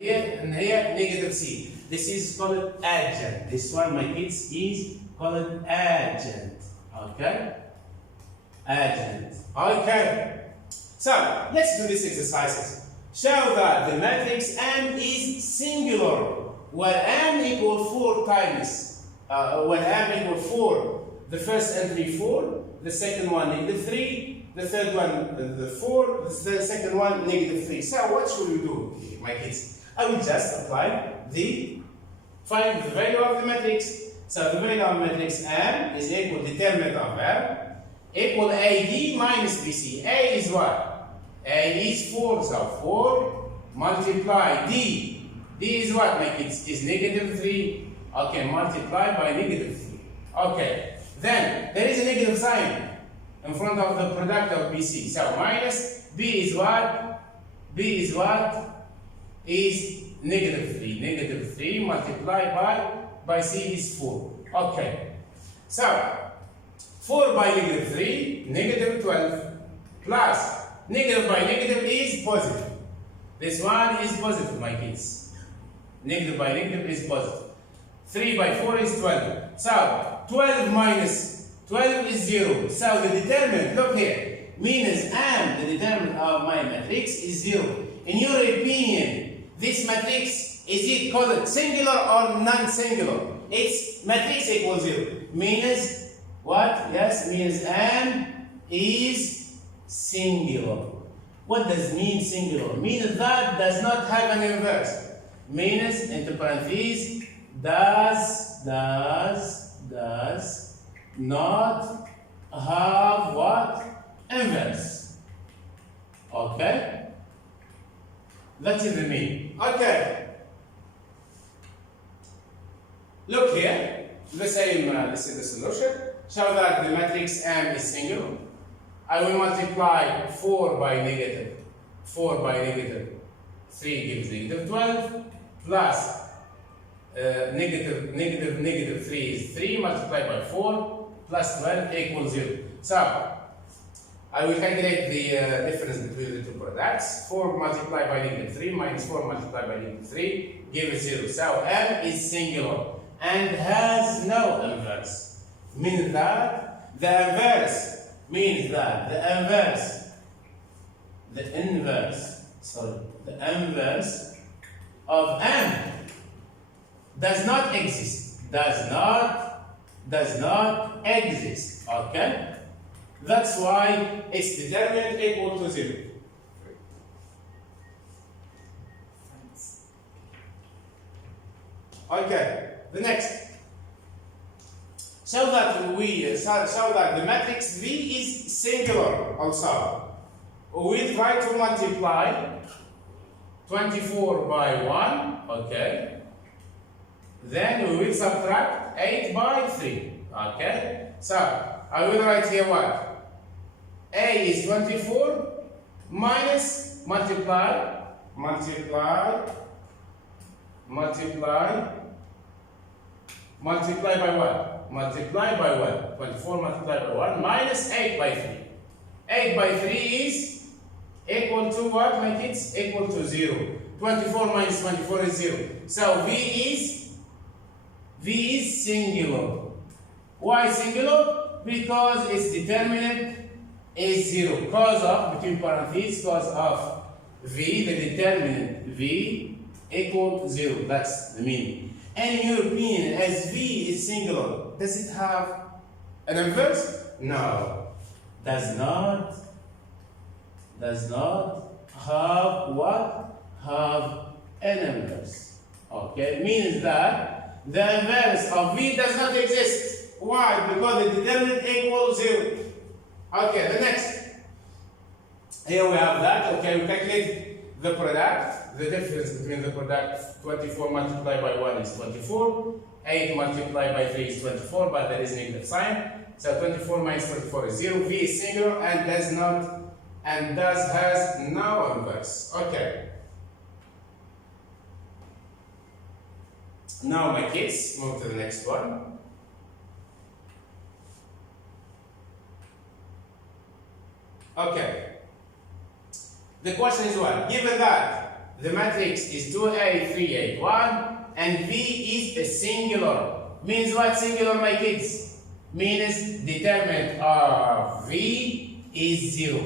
here and here negative c. This is called adjunct. This one, my kids, is called adjunct. Okay? Adjunct. Okay. So let's do these exercises. Show that the matrix M is singular where M equals 4 times when M equals 4, the first entry 4, the second one negative 3, the third one the 4, the second one negative 3. So what should we do, my kids? I will just apply find the value of the matrix. So the value of the matrix M is equal to determinant of M equal AD minus BC. A is what? A is 4, so 4 multiply D. D is what, my kids? Is negative 3. Okay, multiply by negative 3. Okay, then there is a negative sign in front of the product of BC. So minus B is what? B is what? Is negative 3. Negative 3 multiplied by C is 4. Okay, so 4 by negative 3, negative 12, plus negative by negative is positive. This one is positive, my kids. Negative by negative is positive. 3 by 4 is 12. So 12 minus 12 is 0. So the determinant, look here, means M, the determinant of my matrix, is 0. In your opinion, this matrix, is it called singular or non-singular? Its matrix equals 0. Means what? Yes, means M is singular. What does mean singular? Means that does not have an inverse. Means, into parentheses, does not have what? Inverse. Okay? That is the meaning. Okay. Look here. This is the solution. Show that the matrix M is singular. I will multiply 4 by negative 3 gives negative 12 plus negative 3 is 3 multiplied by 4 plus 12 equals 0. So I will calculate the difference between the two products. 4 multiplied by negative 3 minus 4 multiplied by negative 3 gives 0. So M is singular and has no inverse. Means that the inverse of M does not exist. Does not exist. Okay? That's why its determinant equal to 0. Okay, the next. So that the matrix V is singular also. We try to multiply 24 by 1, okay. Then we will subtract 8 by 3, okay. So I will write here what? A is 24 minus multiply by what? Multiply by 1. 24 multiplied by 1 minus 8 by 3. 8 by 3 is equal to what, my kids? Equal to 0. 24 minus 24 is 0. So V is singular. Why singular? Because its determinant is 0. Cos of, between parentheses, cos of V, the determinant V equal to 0. That's the meaning. And in your opinion, as V is singular, does it have an inverse? No. Does not have what? Have an inverse. Okay, means that the inverse of V does not exist. Why? Because the determinant equals 0. Okay, the next. Here we have that. Okay, we calculate the product. The difference between the product, 24 multiplied by 1 is 24. 8 multiplied by 3 is 24, but there is negative sign. So 24 minus 24 is 0. V is singular and has no inverse. Okay. Now, my kids, move to the next one. Okay. The question is what? Given that the matrix is 2A, 3, 8, 1, and V is a singular. Means what singular, my kids? Means determinant of V is 0.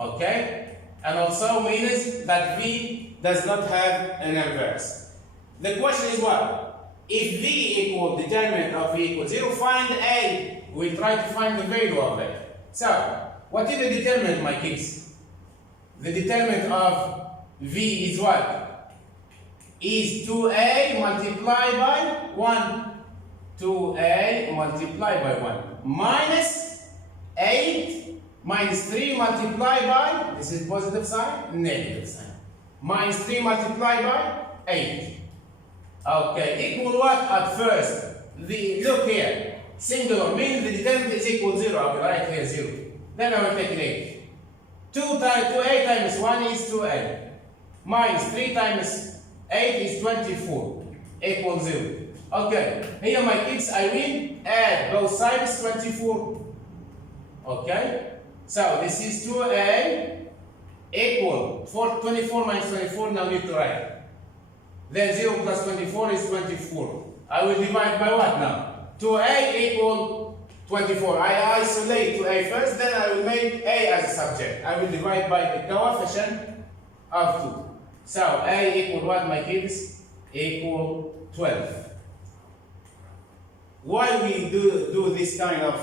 Okay? And also means that V does not have an inverse. The question is what? If V equals determinant of V equals 0, find A. We'll try to find the value of it. So, what is the determinant, my kids? The determinant of V is what? Is 2A multiplied by 1. 2A multiplied by 1 minus 8 minus 3 multiplied by, this is positive sign, negative sign. Minus 3 multiplied by 8. Okay, equal what at first? Look here. Singular means the determinant is equal 0. I will write here 0. Then I will take 8. 2A times 1 is 2A. Minus 3 times 8 is 24. Equals 0. Okay, here my kids, I will add both sides 24. Okay, so this is 2A equal 24 minus 24, now need to write. Then 0 plus 24 is 24. I will divide by what now? 2A equal 24. I isolate 2A first, then I will make A as a subject. I will divide by the coefficient of 2. So A equal what, my kids? Equal 12. Why we do this kind of,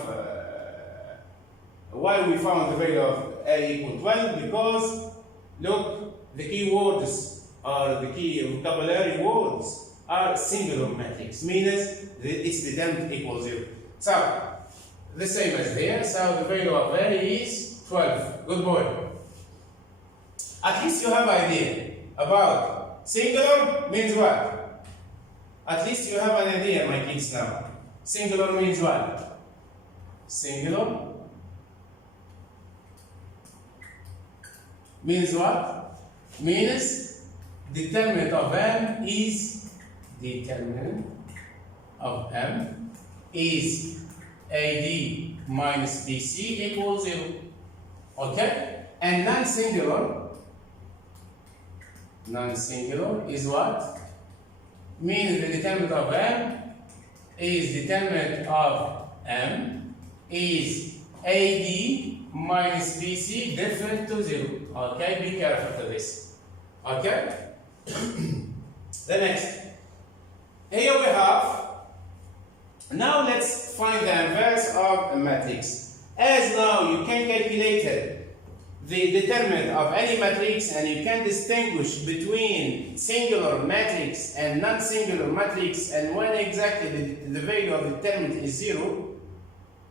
why we found the value of A equal 12? Because, look, the key words or the key vocabulary words are singular matrix, means its determinant equals 0. So, the same as here, so the value of A is 12. Good boy. At least you have idea about singular means what? At least you have an idea, my kids, now. Singular means what? Singular means what? Means determinant of M is AD minus BC equals 0. Okay? And non-singular is what? Means the determinant of M is determinant of M is AD minus BC different to 0. Okay, be careful to this. Okay? The next. Here we have, now let's find the inverse of a matrix. As now you can calculate the determinant of any matrix and you can distinguish between singular matrix and non-singular matrix, and when exactly the value of the determinant is 0,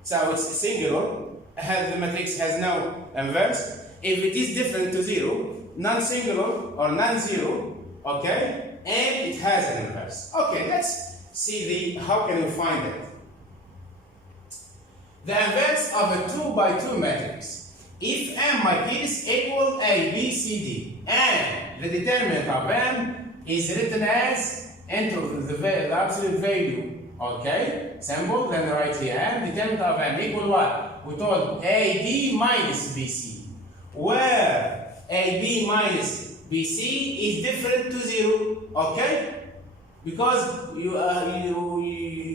so it's singular, the matrix has no inverse. If it is different to 0, non-singular or non-zero, okay, and it has an inverse. Okay, let's see how can we find it. The inverse of a 2 by 2 matrix. If M, my kids, equal A, B, C, D, and the determinant of M is written as into the absolute value, okay, simple, then right here, and determinant of M equal what? We told AD minus BC, where AB minus BC is different to 0, okay? Because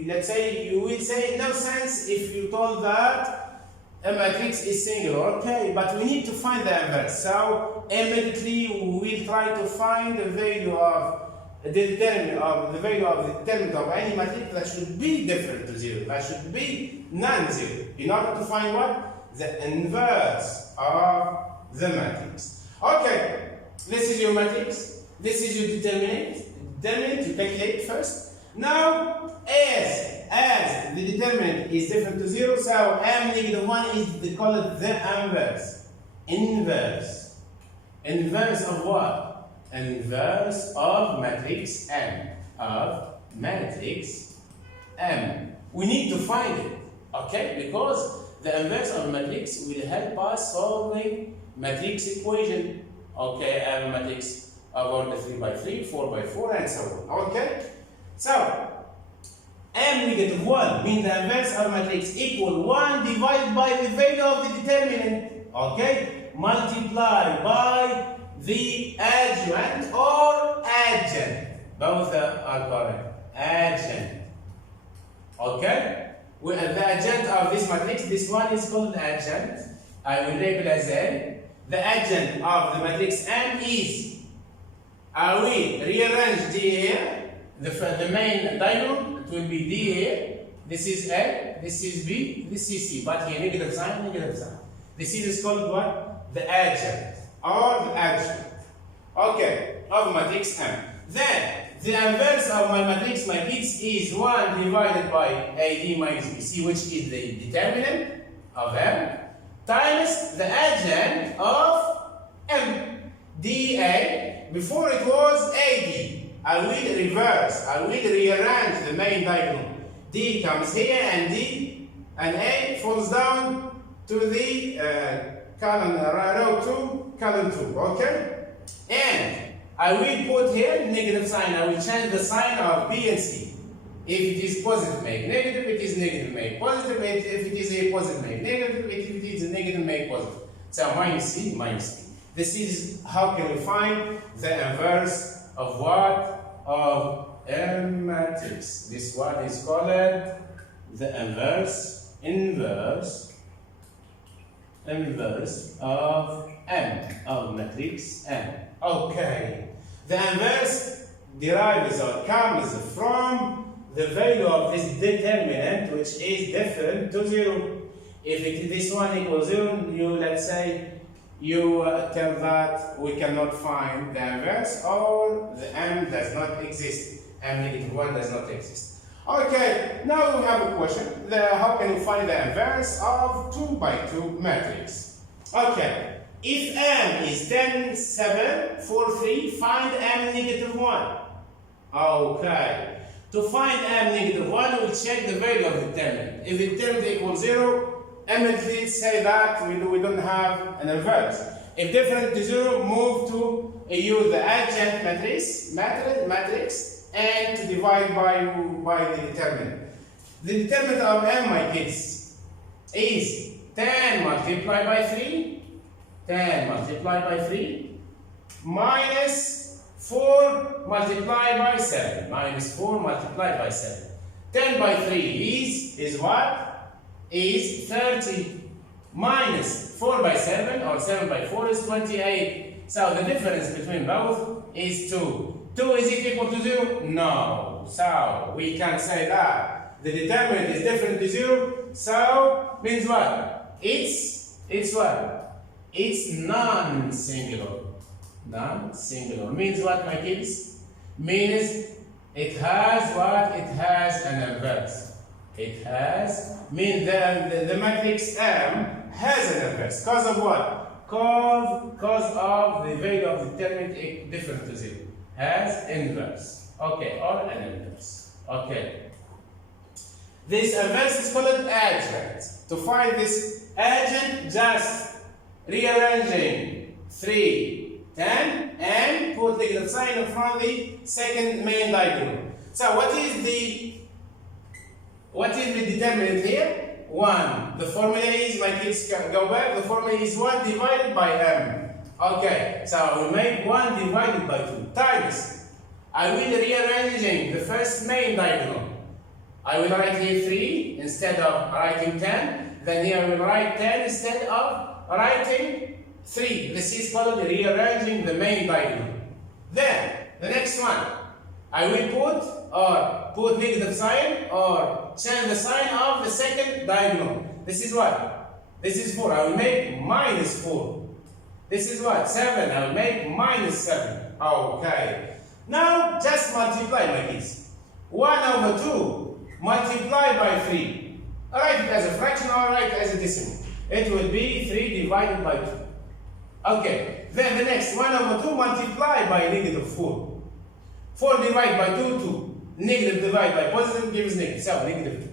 let's say you will say no sense if you told that a matrix is singular, okay, but we need to find the inverse. So immediately we will try to find the value of the determinant of any matrix that should be different to 0, that should be non-zero, in order to find what? The inverse of the matrix. Okay, this is your matrix, this is your determinant. Determinant you calculate first. Now, as the determinant is different to 0, so M negative 1 is called the inverse. Inverse of what? Inverse of matrix M. We need to find it, okay? Because the inverse of matrix will help us solving matrix equation. Okay, I have a matrix of order 3 by 3, 4 by 4, and so on. Okay? So, M negative 1 means the inverse of matrix equal 1 divided by the value of the determinant. Okay? Multiplied by the adjoint or adjunct. Both are correct. Adjunct. Okay? The adjunct of this matrix, this one is called adjunct. I will label as A. The adjunct of the matrix M is, I will rearrange D here. The main diagonal, it will be D here. This is A, this is B, this is C. But here, negative sign, negative sign. This is called what? The adjunct or the adjunct. Okay, of matrix M. Then, the inverse of my matrix, my kids, is 1 divided by AD minus BC, which is the determinant of M, times the adjunct of M. DA, before it was AD. I will reverse, I will rearrange the main diagonal. D comes here and D and A falls down to the column row 2, column 2, okay? And I will put here negative sign. I will change the sign of B and C. If it is positive, make negative. It is negative, make positive. If it is a positive, make negative. If it is a negative, make positive. So minus C, minus B. This is how can we find the inverse of what? Of M matrix. This one is called the inverse of M, of matrix M. Okay. The inverse derives or comes from the value of this determinant, which is different to 0. If this one equals 0, let's say you tell that we cannot find the inverse, or the M does not exist. M negative 1 does not exist. Okay, now we have a question. How can we find the inverse of 2 by 2 matrix? Okay, if M is 10, 7, 4, 3, find M negative 1. Okay, to find M negative 1, we'll check the value of the determinant. If the determinant equals 0, immediately say that we don't have an inverse. If different to 0, move to use the adjunct matrix and to divide by the determinant. The determinant of M, my kids, is 10 multiplied by 3, 10 multiplied by 3, minus 4 multiplied by 7, minus 4 multiplied by 7. 10 by 3 is what? Is 30 minus 4 by 7 or 7 by 4 is 28. So the difference between both is 2. 2 is it equal to 0? No. So we can say that the determinant is different to 0. So means what? It's what? It's non-singular. Non-singular. Means what, my kids? Means it has what? It has an inverse. It has, means the matrix M has an inverse. Cause of what? Cause of the value of the determinant different to 0. Has inverse. Okay, or an inverse. Okay. This inverse is called adjunct. To find this adjunct, just rearranging 3, 10, and put the sign in front of the second main diagonal. So what is the determinant here? 1. The formula is, my kids can go back, the formula is 1 divided by M. Okay, so we make 1 divided by 2 times. I will rearranging the first main diagonal. I will write here 3 instead of writing 10. Then here I will write 10 instead of writing 3. This is called rearranging the main diagonal. Then, the next one, I will put negative sign or change the sign of the second diagonal. This is what? This is 4. I will make minus 4. This is what? 7. I will make minus 7. Okay. Now, just multiply, my kids. 1 over 2 multiplied by 3. Write it as a fraction or write it as a decimal. It will be 3 divided by 2. Okay. Then the next 1 over 2 multiplied by negative 4. 4 divided by 2, 2. Negative divided by positive gives negative. So, negative 2.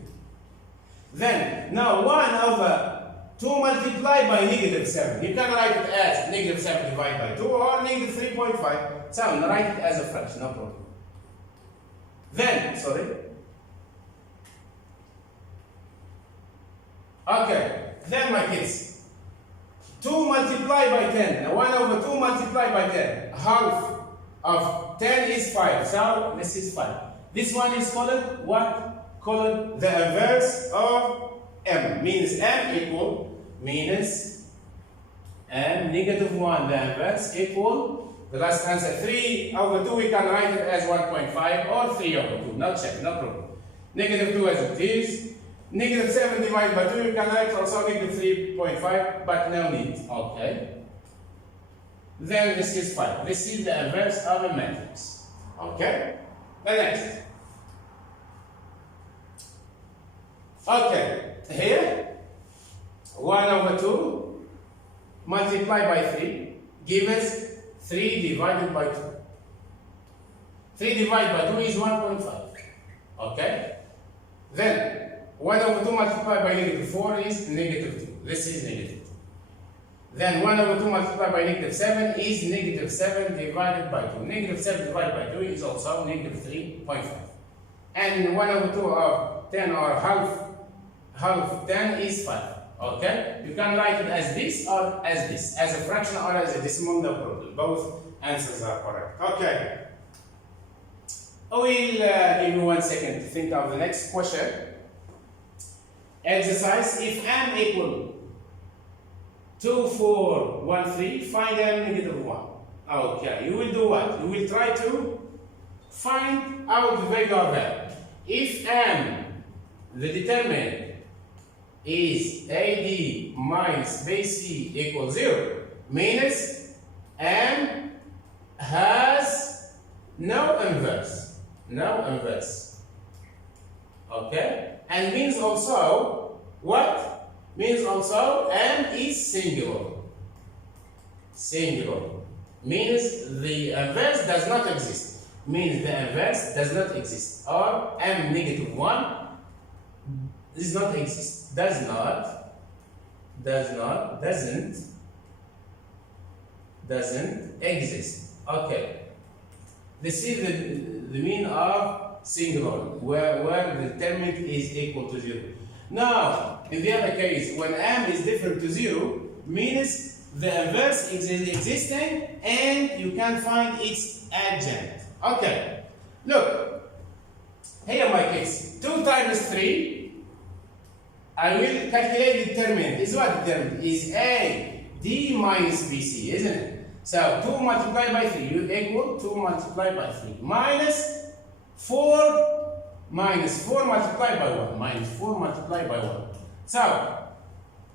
Then, now 1 over 2 multiplied by negative 7. You can write it as negative 7 divided by 2 or negative 3.5. So, write it as a fraction, no problem. Then, sorry. Okay. Then, my kids, 2 multiplied by 10. Now 1 over 2 multiplied by 10. Half of 10 is 5. So this is 5. This one is called what? Called the inverse of m. Means m equal minus m negative 1. The inverse equal, the last answer, 3 over 2. We can write it as 1.5 or 3 over 2. No check, no problem. Negative 2 as it is. Negative 7 divided by 2, you can write also negative 3.5, but no need. Okay. Then this is 5. This is the inverse of a matrix. Okay. The next. Okay. Here, 1 over 2 multiplied by 3 gives us 3 divided by 2. 3 divided by 2 is 1.5. Okay. Then 1 over 2 multiplied by negative 4 is negative 2. This is negative 2. Then 1 over 2 multiplied by negative 7 is negative 7 divided by 2. Negative 7 divided by 2 is also negative 3.5. And 1 over 2 of 10 or half 10 is 5. Okay? You can write it as this or as this. As a fraction or as a decimal, no problem. Both answers are correct. Okay. I will give you 1 second to think of the next question. Exercise, if m equal 2, 4, 1, 3, find m negative 1. Okay, you will do what? You will try to find out the value of m. If m, the determinant, is AD minus BC equals 0, means m has no inverse. No inverse. Okay? And means also, what? Means also m is singular. Singular. Means the inverse does not exist. Means the inverse does not exist. Or m negative 1 does not exist. Doesn't exist. Okay. This is the mean of singular, where the determinant is equal to 0. Now, in the other case, when m is different to 0, means the inverse is existing and you can find its adjunct. Okay, look, here my case, 2 times 3, I will calculate the determinant. Is what determinant? Is a d minus bc, isn't it? So 2 multiplied by 3 will equal 2 multiplied by 3 minus 4 multiplied by 1. Minus 4 multiplied by 1. So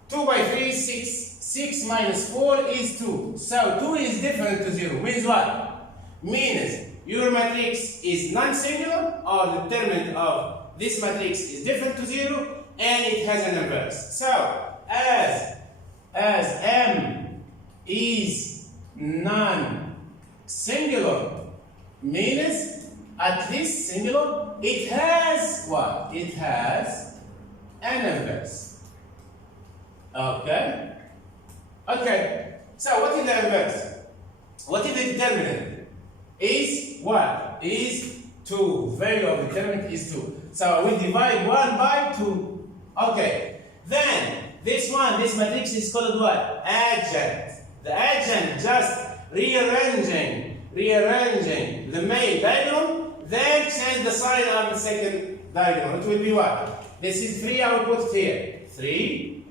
2 by 3 is 6. 6 minus 4 is 2. So 2 is different to 0. Means what? Means your matrix is non-singular, or the determinant of this matrix is different to 0, and it has an inverse. So as m is non-singular, means at least singular, it has what? It has an inverse. Okay? Okay. So what is the inverse? What is the determinant? Is what? Is 2. Value of determinant is 2. So we divide 1 by 2. Okay. Then this matrix is called what? Adjunct. The adjunct just rearranging the main diagonal, then change the sign of the second diagonal. It will be what? This is 3, I will put it here. 3,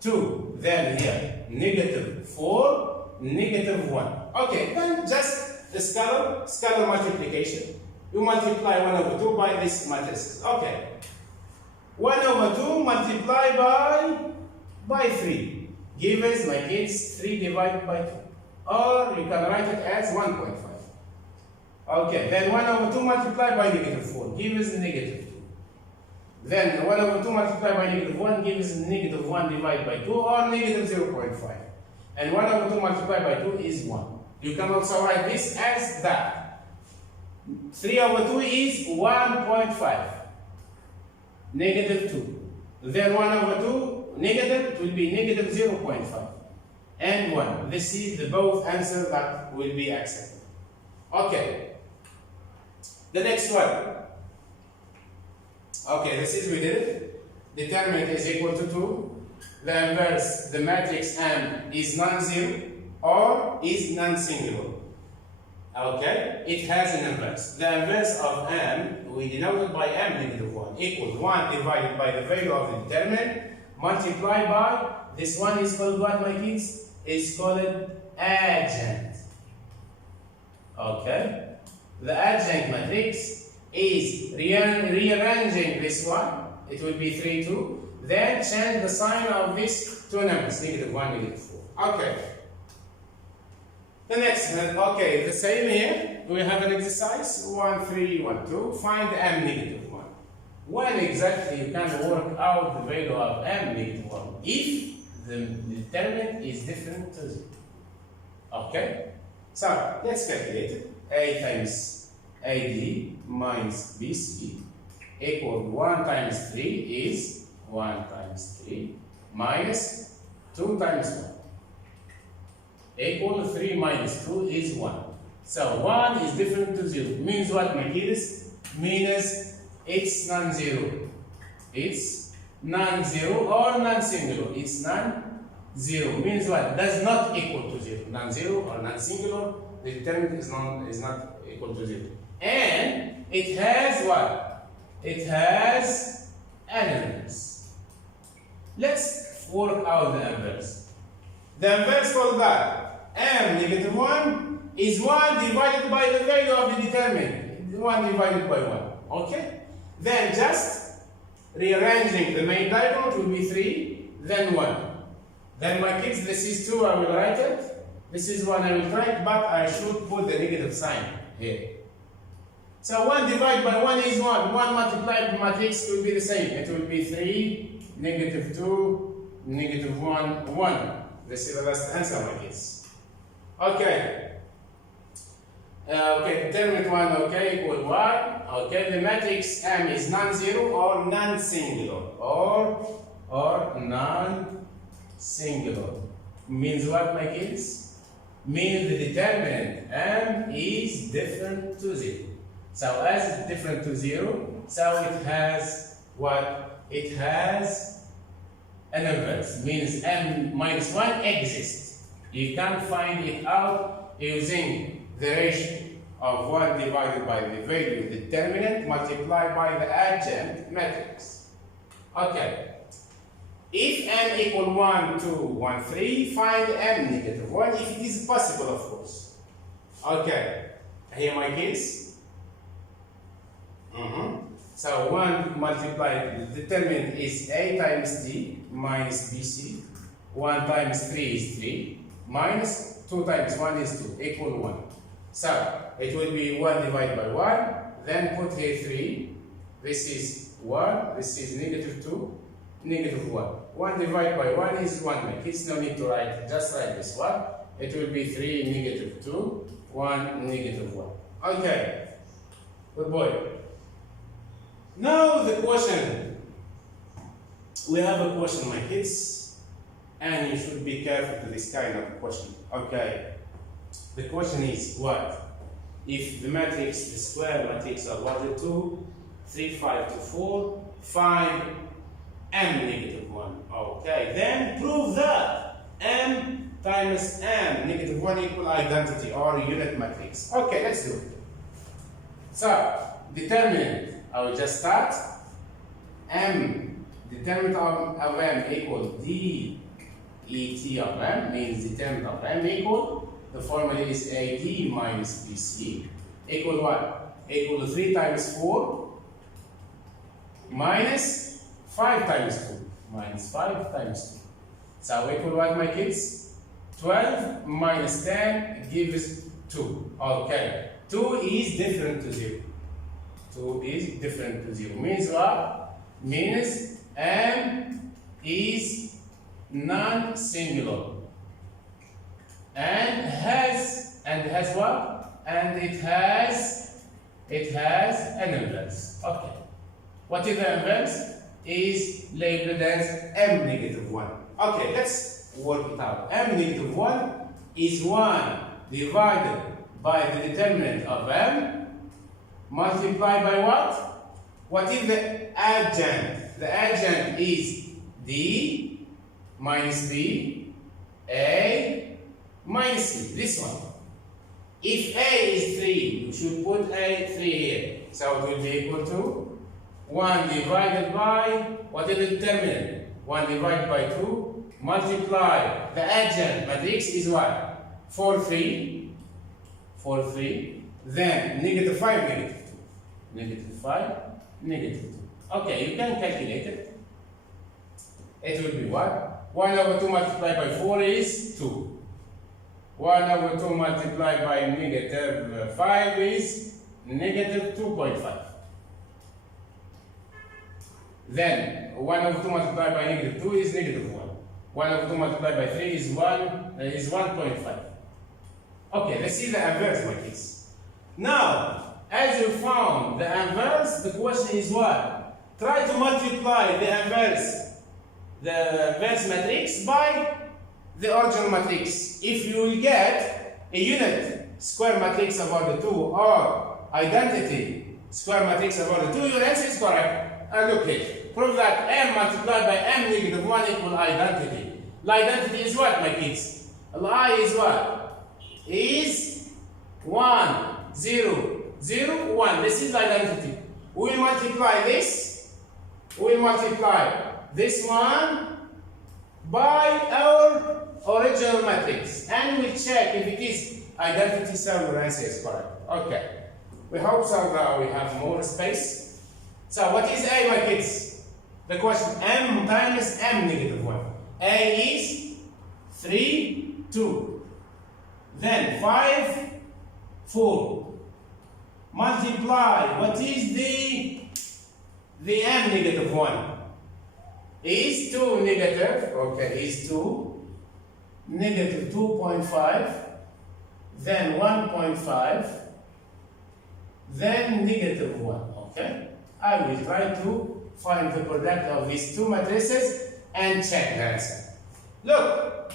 2. Then here, negative 4, negative 1. Okay, then just the scalar multiplication. You multiply 1 over 2 by this matrix. Okay. 1 over 2 multiplied by 3. Give us, my kids, 3 divided by 2. Or you can write it as 1.5. Okay, then 1 over 2 multiplied by negative 4. Give us negative 2. Then 1 over 2 multiplied by negative 1 gives negative 1 divided by 2, or negative 0.5. And 1 over 2 multiplied by 2 is 1. You can also write this as that. 3 over 2 is 1.5. Negative 2. Then 1 over 2, negative, it will be negative 0.5. And 1. This is the both answer that will be accepted. Okay. The next one. Okay, this is we did it. Determinant is equal to 2. the inverse, the matrix M is non-zero or is non-singular. Okay, it has an inverse. The inverse of M, we denoted by M negative 1, equals 1 divided by the value of the determinant, multiplied by, this one is called what, my kids? It's called adjunct. Okay, the adjunct matrix is rearranging this one, it will be 3, 2, then change the sign of this two numbers, negative 1, negative 4. Okay. The next one, okay, the same here. We have an exercise 1, 3, 1, 2. Find M negative 1. When exactly you can work out the value of M negative 1 if the determinant is different to 0. Okay? So let's calculate it. A times AD minus BC equal 1 times 3 is 1 times 3 minus 2 times 1. Equal 3 minus 2 is 1. So 1 is different to 0. Means what, my kids? Means it's non-zero. It's non-zero or non-singular. It's non-zero. Means what? Does not equal to 0. Non-zero or non-singular. The determinant is not equal to 0. And it has what? It has an inverse. Let's work out the inverse. The inverse for that. M negative 1 is 1 divided by the value of the determinant. 1 divided by 1. Okay? Then just rearranging the main diagonal will be 3, then 1. Then my kids, this is 2, I will write it. This is 1, I will write, but I should put the negative sign here. So 1 divided by 1 is 1. 1 multiplied by matrix will be the same. It will be 3, negative 2, negative 1, 1. This is the last answer, my kids. Okay. Okay, determinant 1, okay, equal 1. Okay, the matrix M is non-zero or non-singular. Or non-singular. Means what, my kids? Means the determinant M is different to 0. So as it's different to 0, so it has what? It has an inverse. Means M minus 1 exists. You can find it out using the ratio of 1 divided by the value of the determinant multiplied by the adjunct matrix. Okay. If M equal 1, 2, 1, 3, find M negative 1 if it is possible, of course. Okay. Here my case. So 1 multiplied, the determinant is A times D minus BC. 1 times 3 is 3. Minus 2 times 1 is 2, equal 1. So, it will be 1 divided by 1, then put here 3. This is 1, this is negative 2, negative 1. 1 divided by 1 is 1. My kids no need to write, just write this one. It will be 3, negative 2, 1, negative 1. Okay, good boy. Now the question. We have a question, my kids. And you should be careful to this kind of question. Okay. The question is what? If the matrix, the square matrix of 1 to 2, 3, 5 to 4, find M negative 1. Okay. Then prove that M times M negative 1 equal identity or unit matrix. Okay, let's do it. So, determinant. I will just start. M, determinant of M equal D ET of M, means determinant of M equal, the formula is AD minus BC, equal what? Equal to 3 times 4 minus 5 times 2, minus 5 times 2. So equal what, my kids? 12 minus 10 gives 2. Okay, 2 is different to 0. 2 is different to 0. Means what? Means M is non-singular and has what? And it has an inverse. Okay. What is the inverse? Is labeled as M negative 1. Okay, let's work it out. M negative 1 is 1 divided by the determinant of M multiplied by what? What is the adjunct? The adjunct is D minus B, A, minus C. This one. If A is 3, you should put A 3 here. So it will be equal to 1 divided by, what is the determinant? 1 divided by 2, multiply the adjacent matrix is what? 4, 3, then negative 5, negative 2. Negative 5, negative 2. Okay, you can calculate it. It will be what? 1 over 2 multiplied by 4 is 2. 1 over 2 multiplied by negative 5 is negative 2.5. Then 1 over 2 multiplied by negative 2 is negative 1. 1 over 2 multiplied by 3 is 1.5. Okay, let's see the inverse, my kids. Now, as you found the inverse, the question is what? Try to multiply the inverse matrix by the original matrix. If you will get a unit square matrix about the 2 or identity square matrix about the 2, your answer is correct. And look here. Prove that m multiplied by m negative 1 equal identity. The identity is what, my kids? I is what? Is 1, 0, 0, 1. This is identity. We'll multiply this. We'll multiply this one by our original matrix. And we'll check if it is identity, so your answer is correct. Okay. We hope so now we have more space. So what is A, my kids? The question, m times m negative 1. A is 3, 2. Then 5, 4. Multiply, what is the m negative 1? Is 2 negative, okay, is 2, negative 2.5, then 1.5, then negative 1, okay? I will try to find the product of these two matrices and check the answer. Look,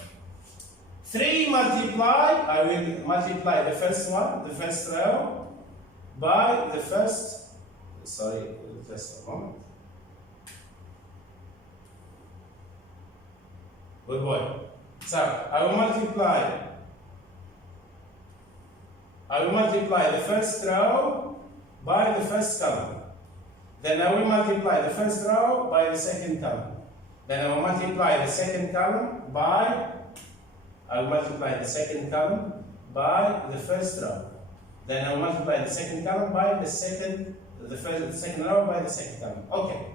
3 multiply, I will multiply the first one, the first row, by the first, sorry, just a moment. Good boy. So, I will multiply the first row by the first column. Then I will multiply the first row by the second column. Then I will multiply the second column by, the second row. Then I will multiply the second column by the second row by the second column. Okay.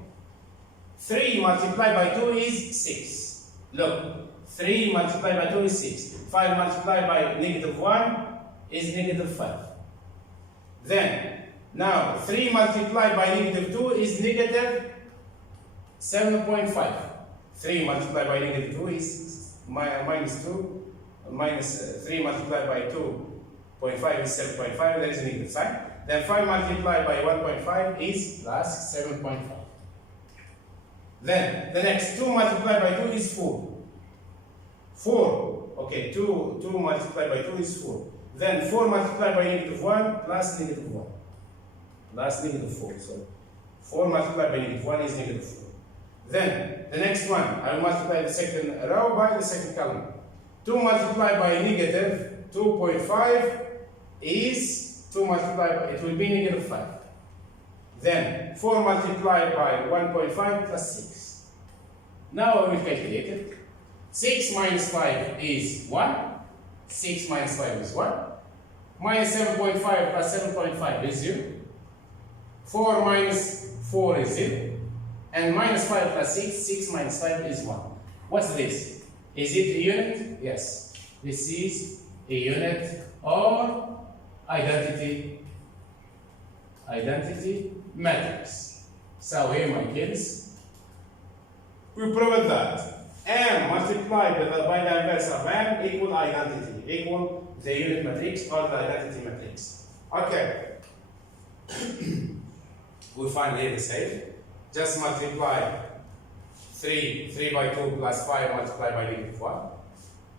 3 multiplied by 2 is 6. Look, 3 multiplied by 2 is 6. 5 multiplied by negative 1 is negative 5. Then, now 3 multiplied by negative 2 is negative 7.5. 3 multiplied by negative 2 is minus 2. Minus 3 multiplied by 2.5 is 7.5. That is negative sign. Then 5 multiplied by 1.5 is plus 7.5. Then the next 2 multiplied by 2 is 4. 4. Okay, 2 multiplied by 2 is 4. Then 4 multiplied by negative 1 plus negative 1. Plus negative 4. So 4 multiplied by negative 1 is negative 4. Then the next one, I will multiply the second row by the second column. 2 multiplied by negative 2.5 is 2 multiplied by, it will be negative 5. Then 4 multiplied by 1.5 plus 6. Now I will calculate it. 6 minus 5 is 1. 6 minus 5 is 1. Minus 7.5 plus 7.5 is 0. 4 minus 4 is 0. And minus 5 plus 6, 6 minus 5 is 1. What's this? Is it a unit? Yes. This is a unit or identity matrix. So here, my kids, we proved that m multiplied by the inverse of m equal identity, equal the unit matrix or the identity matrix. Okay. We find here the same. Just multiply 3 by 2 plus 5 multiplied by negative 1.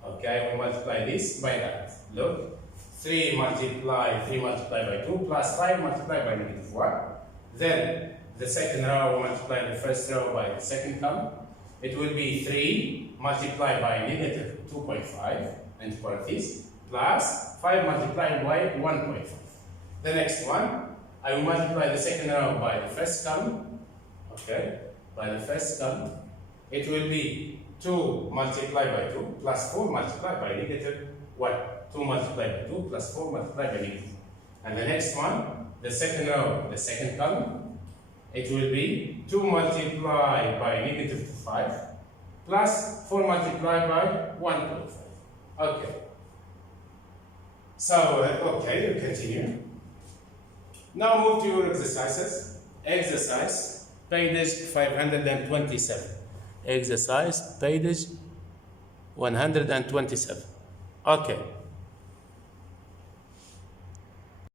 Okay, we multiply this by that. Look, 3 multiplied by 2 plus 5 multiplied by negative 1. Then the second row we multiply the first row by the second column. it will be 3 multiplied by negative 2.5 into parentheses plus 5 multiplied by 1.5. The next one, I will multiply the second row by the first column. Okay, by the first column, it will be 2 multiplied by 2 plus 4 multiplied by negative 1. 2 multiplied by 2 plus 4 multiplied by negative. And the next one, the second row, the second column, it will be 2 multiplied by negative 5 plus 4 multiplied by 1.5. Okay. So, okay, you continue. Now move to your exercises. Exercise, page 527. Exercise, page 127. Okay.